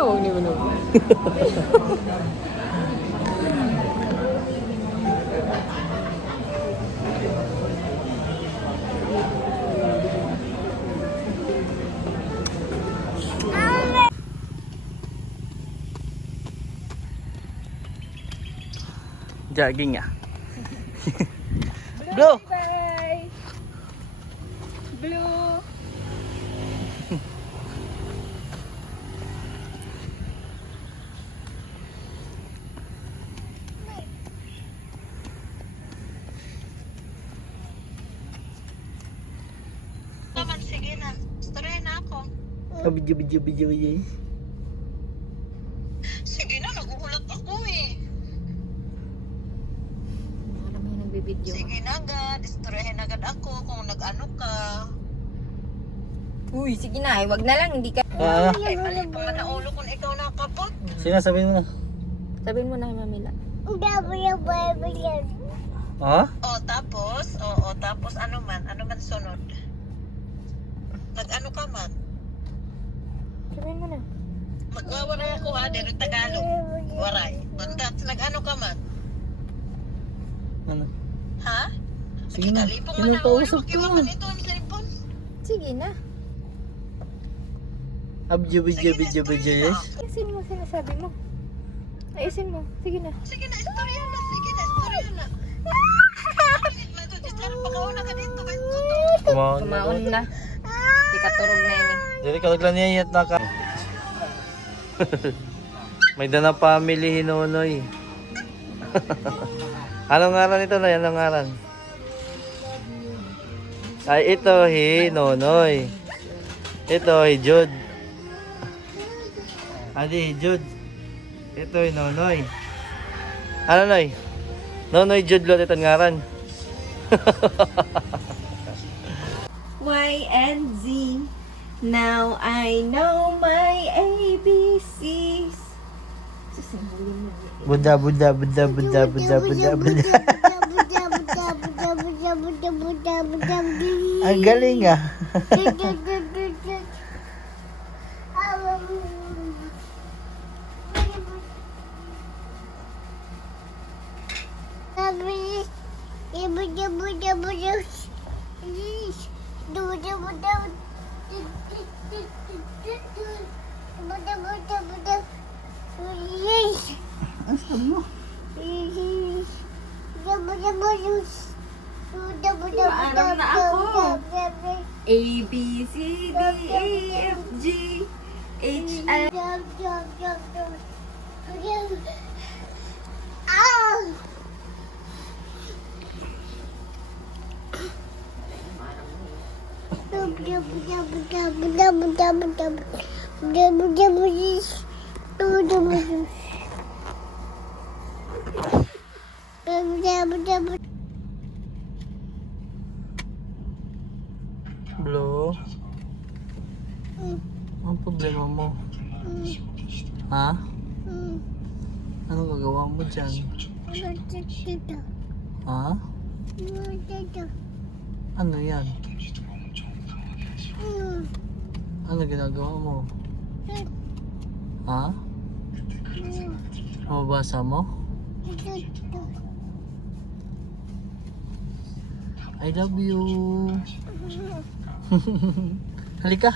Tinawag niyo mo naman. Jogging ya. Blue. Bye. Blue. Naman, sige na. Storya na ako. Video. Sige na, naguhulat ako eh. Ano mo yung nagbibideo? Sige na agad, istoryahin agad ako kung nag-ano ka. Uy, sige na. Wag na lang. Hindi ka... Ay, mali pa man na ulo kung ikaw nakapot. Sinasabihin mo na. Sabihin mo na kay Mamila. Ha? Tapos ano man sunod? Nag-ano ka man? Sabihin mo na. Magwawaray ako ha, dito Tagalog. Waray. Banda, nag-ano ka man? Ano? Ha? Sige na. Talipong man na ulo, Kinupausap ko kiwa na. man ito ang cellphone. Sige na. Video. Ayusin mo sinasabi mo. Ayusin mo. Sige na. Sige na, istorya na. Pagkauna ka dito, kahit ko to. Kumaon na. Di katurog na yun eh. Jadi kalau lang niya na ka. May dana family Hinonoy. Anong ngaran ito na? Anong ngaran? Ay, ito Hinonoy. Ito Jude. Adi Jude. Ito Hinonoy. Ano Noy? Nonoy Jude lot ito ngaran. Y and Z. Now I know my ABCs. Buddha. Ang galing ah. Aram na ako. A, B, C, D, E, F, G, H, I. Blue. Ang problema mo? Ha? Anong gagawa mo dyan? Ha? Ano yan? Ano ginagawa mo? Ha? Mabasa mo? I love you. Halika.